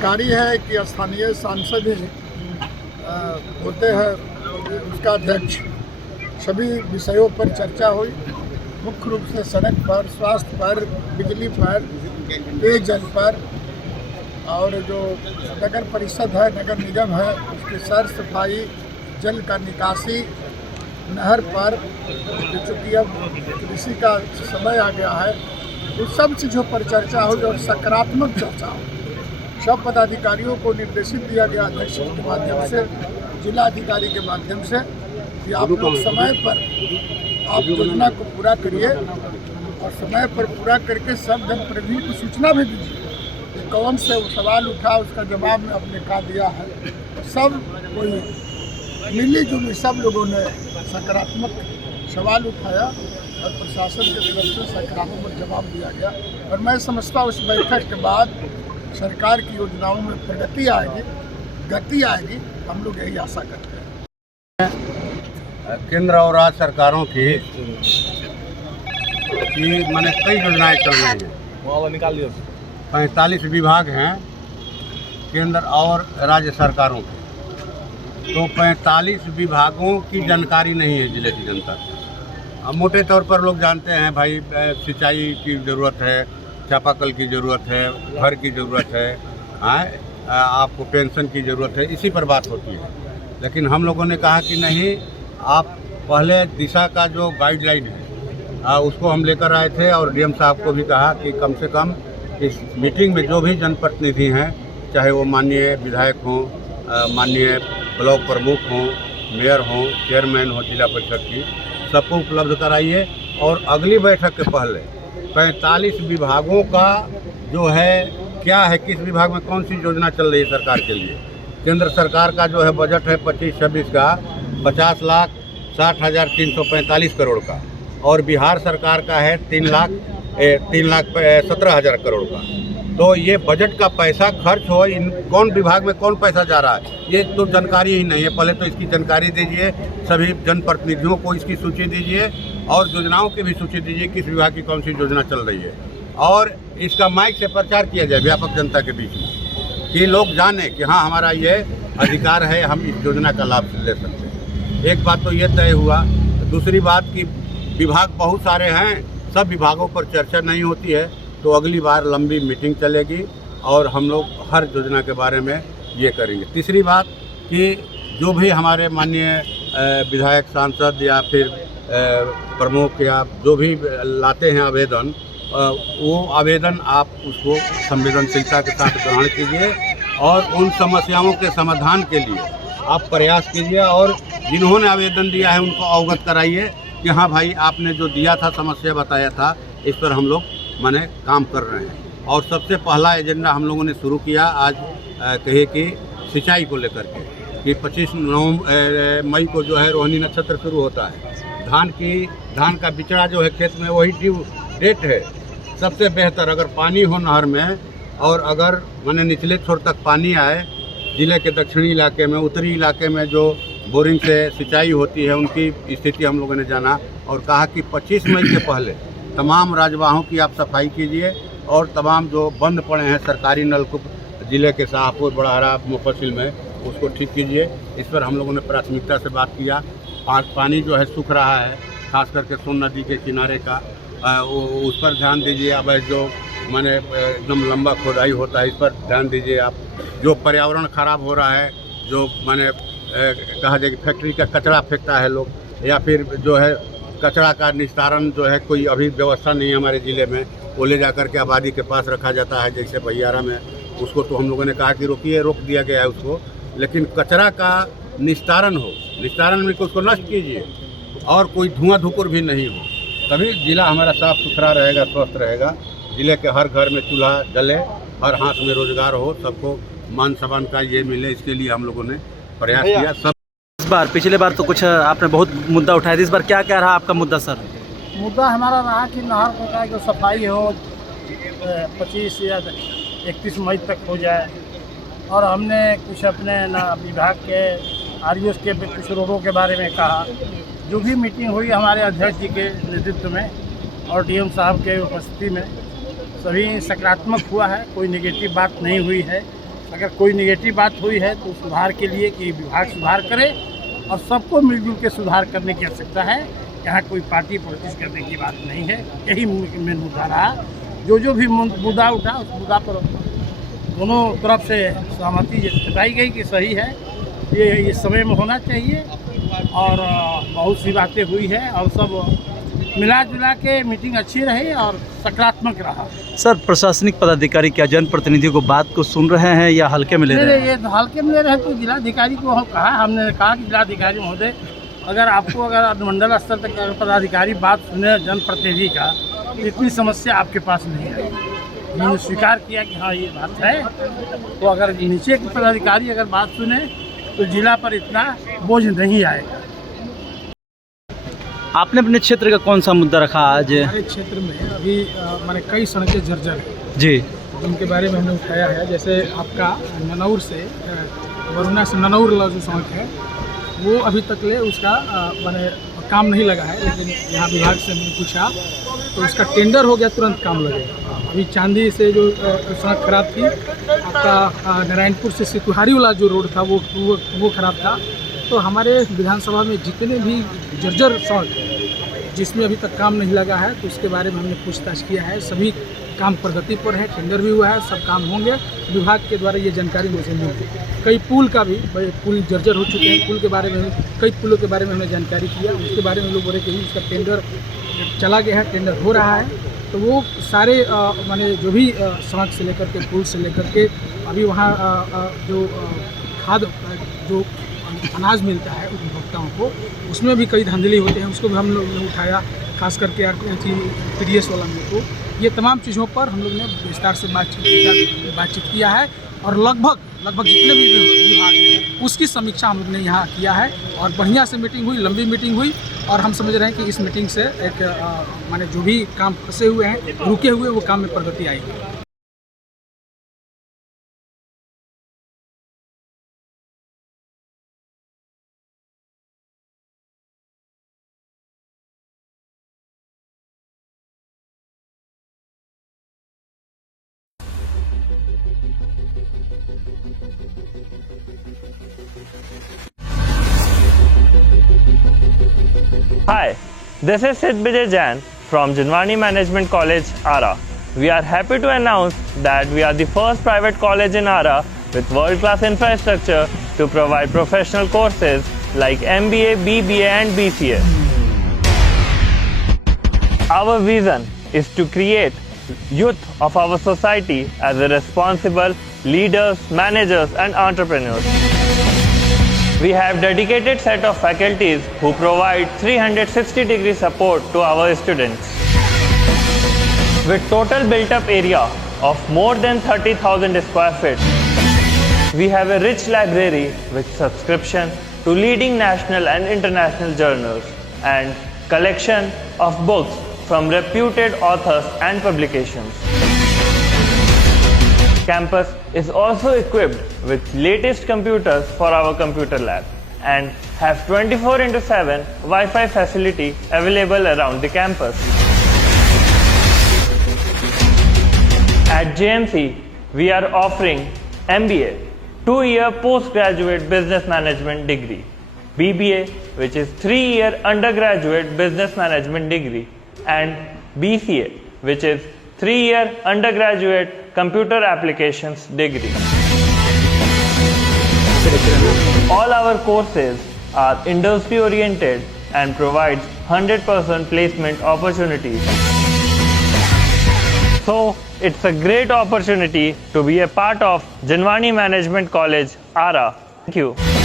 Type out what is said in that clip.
जानकारी है कि स्थानीय सांसद होते हैं उसका अध्यक्ष। सभी विषयों पर चर्चा हुई, मुख्य रूप से सड़क पर, स्वास्थ्य पर, बिजली पर, पेयजल पर, और जो नगर परिषद है, नगर निगम है, उसकी सर सफाई, जल का निकासी, नहर पर, चूँकि अब कृषि का समय आ गया है, उस सब चीज़ों पर चर्चा हुई और सकारात्मक चर्चा हुई। सब पदाधिकारियों को निर्देशित दिया गया अध्यक्ष के माध्यम से, जिला अधिकारी के माध्यम से, कि आप लोग समय पर आप योजना को पूरा करिए और समय पर पूरा करके सब जनप्रतिनिधि को सूचना भी दीजिए कि कौन से सवाल उठा, उसका जवाब में अपने कहा दिया है। सब कोई मिली जुली सब लोगों ने सकारात्मक सवाल उठाया और प्रशासन की तरफ से सकारात्मक जवाब दिया गया। और मैं समझता हूँ उस बैठक के बाद सरकार की योजनाओं में प्रगति आएगी, गति आएगी, हम लोग यही आशा करते हैं। केंद्र और राज्य सरकारों की मैंने कई योजनाएं चल रही हैं। 45 विभाग हैं केंद्र और राज्य सरकारों के, तो 45 विभागों की जानकारी नहीं है जिले की जनता को। अब मोटे तौर पर लोग जानते हैं भाई सिंचाई की ज़रूरत है, चापाकल की ज़रूरत है, घर की ज़रूरत है, आपको पेंशन की ज़रूरत है, इसी पर बात होती है। लेकिन हम लोगों ने कहा कि नहीं, आप पहले दिशा का जो गाइडलाइन है उसको हम लेकर आए थे और डीएम साहब को भी कहा कि कम से कम इस मीटिंग में जो भी जनप्रतिनिधि हैं, चाहे वो माननीय विधायक हों, माननीय ब्लॉक प्रमुख हों, मेयर हों, चेयरमैन हो जिला परिषद की, सबको उपलब्ध कराइए। और अगली बैठक के पहले 45 विभागों का जो है क्या है, किस विभाग में कौन सी योजना चल रही है सरकार के लिए। केंद्र सरकार का जो है बजट है 25-26 का 50,60,345 करोड़ का, और बिहार सरकार का है 3,17,000 करोड़ का। तो ये बजट का पैसा खर्च हो, इन कौन विभाग में कौन पैसा जा रहा है, ये तो जानकारी ही नहीं है। पहले तो इसकी जानकारी दीजिए, सभी जनप्रतिनिधियों को इसकी सूची दीजिए और योजनाओं की भी सूची दीजिए, किस विभाग की कौन सी योजना चल रही है, और इसका माइक से प्रचार किया जाए व्यापक जनता के बीच में, कि लोग जाने कि हाँ हमारा ये अधिकार है, हम इस योजना का लाभ ले सकते हैं। एक बात तो ये तय हुआ। दूसरी बात कि विभाग बहुत सारे हैं, सब विभागों पर चर्चा नहीं होती है, तो अगली बार लंबी मीटिंग चलेगी और हम लोग हर योजना के बारे में ये करेंगे। तीसरी बात कि जो भी हमारे माननीय विधायक, सांसद या फिर प्रमुख या जो भी लाते हैं आवेदन, वो आवेदन आप उसको संवेदनशीलता के साथ ग्रहण कीजिए और उन समस्याओं के समाधान के लिए आप प्रयास कीजिए, और जिन्होंने आवेदन दिया है उनको अवगत कराइए कि हाँ भाई आपने जो दिया था, समस्या बताया था, इस पर हम लोग माने काम कर रहे हैं। और सबसे पहला एजेंडा हम लोगों ने शुरू किया आज कहिए कि सिंचाई को लेकर के, कि 25 मई को जो है रोहिणी नक्षत्र शुरू होता है। धान का बिचड़ा जो है खेत में, वही ड्यू डेट है। सबसे बेहतर अगर पानी हो नहर में, और अगर माने निचले छोर तक पानी आए, जिले के दक्षिणी इलाके में, उत्तरी इलाके में जो बोरिंग से सिंचाई होती है, उनकी स्थिति हम लोगों ने जाना और कहा कि 25 मई के पहले तमाम राजवाहों की आप सफाई कीजिए और तमाम जो बंद पड़े हैं सरकारी नलकूप जिले के शाहपुर, बड़हरा, मुफस्सिल में, उसको ठीक कीजिए। इस पर हम लोगों ने प्राथमिकता से बात किया। पानी जो है सूख रहा है, खास करके सोन नदी के किनारे का, उस पर ध्यान दीजिए। अब जो माने एकदम लंबा खोदाई होता है, इस पर ध्यान दीजिए आप। जो पर्यावरण ख़राब हो रहा है, जो माने कहा जाए कि फैक्ट्री का कचरा फेंकता है लोग, या फिर जो है कचरा का निस्तारण जो है कोई अभी व्यवस्था नहीं है हमारे ज़िले में, वो ले जा कर के आबादी के पास रखा जाता है, जैसे बहियारा में। उसको तो हम लोगों ने कहा कि रोकिए, रोक दिया गया है उसको, लेकिन कचरा का निस्तारण हो, निस्तारण में उसको नष्ट कीजिए और कोई धुआं धुकुर भी नहीं हो, तभी ज़िला हमारा साफ़ सुथरा रहेगा, स्वस्थ रहेगा। ज़िले के हर घर में चूल्हा जले, हर हाथ में रोजगार हो, सबको मान सम्मान का ये मिले, इसके लिए हम लोगों ने प्रयास किया। सब इस बार, पिछले बार तो कुछ आपने बहुत मुद्दा उठाया था, इस बार क्या क्या रहा आपका मुद्दा सर? मुद्दा हमारा रहा कि नहर का जो सफाई हो 25 या 31 मई तक हो जाए, और हमने कुछ अपने विभाग के आरईओ के कुछ रोडों के बारे में कहा। जो भी मीटिंग हुई हमारे अध्यक्ष जी के नेतृत्व में और डीएम साहब के उपस्थिति में, सभी सकारात्मक हुआ है, कोई नेगेटिव बात नहीं हुई है। अगर कोई नेगेटिव बात हुई है तो सुधार के लिए कि विभाग सुधार करे और सबको मिलजुल के सुधार करने की आवश्यकता है। यहाँ कोई पार्टी पॉलिटिक्स करने की बात नहीं है, यही मेन मुद्दा रहा। जो भी मुद्दा उठा उस मुद्दा पर दोनों तरफ से सहमति जताई गई कि सही है, ये समय में होना चाहिए और बहुत सी बातें हुई है और सब मिला जुला के मीटिंग अच्छी रही और सकारात्मक रहा। सर, प्रशासनिक पदाधिकारी क्या जनप्रतिनिधियों को बात को सुन रहे हैं या हल्के में ले रहे हैं? ये हल्के में ले रहे हैं। तो जिलाधिकारी को हमने कहा कि जिलाधिकारी महोदय, अगर अनुमंडल स्तर तक पदाधिकारी बात सुने जनप्रतिनिधि का, तो इतनी समस्या आपके पास नहीं है। उन्होंने स्वीकार किया कि हाँ ये बात है। तो अगर नीचे के पदाधिकारी अगर बात सुने तो जिला पर इतना बोझ नहीं आएगा। आपने अपने क्षेत्र का कौन सा मुद्दा रखा आज? हमारे क्षेत्र में अभी मैंने कई सड़कें जर्जर हैं जी, जिनके बारे में हमने उठाया है। जैसे आपका ननौर से वरुणा से ननौर वाला जो सड़क है वो अभी तक ले उसका मैंने काम नहीं लगा है, लेकिन यहाँ विभाग से हमने पूछा तो उसका टेंडर हो गया, तुरंत काम लगेगा। अभी चांदी से जो सड़क खराब थी, आपका नारायणपुर से सितुहारी वाला जो रोड था वो खराब था। तो हमारे विधानसभा में जितने भी जर्जर सड़क है जिसमें अभी तक काम नहीं लगा है, तो उसके बारे में हमने पूछताछ किया है। सभी काम प्रगति पर है, टेंडर भी हुआ है, सब काम होंगे। विभाग के द्वारा ये जानकारी मुझे मिल गई। कई पुल का भी, बड़े पुल जर्जर हो चुके हैं, पुल के बारे में कई पुलों के बारे में हमने जानकारी किया। उसके बारे में लोग बोले कि उसका टेंडर चला गया है, टेंडर हो रहा है। तो वो सारे माने जो भी सड़क से लेकर के पुल से लेकर के अभी वहाँ जो खाद जो अनाज मिलता है उपभोक्ताओं को, उसमें भी कई धांधली होते हैं, उसको भी हम लोग ने उठाया, खास करके PDS वाला में। तो ये तमाम चीज़ों पर हम लोग ने विस्तार से बातचीत किया है और लगभग जितने भी विभाग हैं उसकी समीक्षा हम लोग ने यहाँ किया है और बढ़िया से मीटिंग हुई, लंबी मीटिंग हुई। और हम समझ रहे हैं कि इस मीटिंग से एक माने जो भी काम फंसे हुए हैं, रुके हुए, वो काम में प्रगति आएगी। Hi, this is Sid Vijay Jain from Jinwani Management College, Ara. We are happy to announce that we are the first private college in Ara with world-class infrastructure to provide professional courses like MBA, BBA and BCA. Our vision is to create youth of our society as a responsible leaders, managers and entrepreneurs. We have dedicated set of faculties who provide 360-degree support to our students. With total built-up area of more than 30,000 square feet, we have a rich library with subscription to leading national and international journals and collection of books from reputed authors and publications. Campus is also equipped with latest computers for our computer lab and have 24/7 Wi-Fi facility available around the campus. At JMC, we are offering MBA, 2-year postgraduate business management degree, BBA, which is 3-year undergraduate business management degree, and BCA, which is 3-year undergraduate computer applications degree. All our courses are industry oriented and provides 100% placement opportunities. So it's a great opportunity to be a part of Jinwani Management College, Ara. Thank you.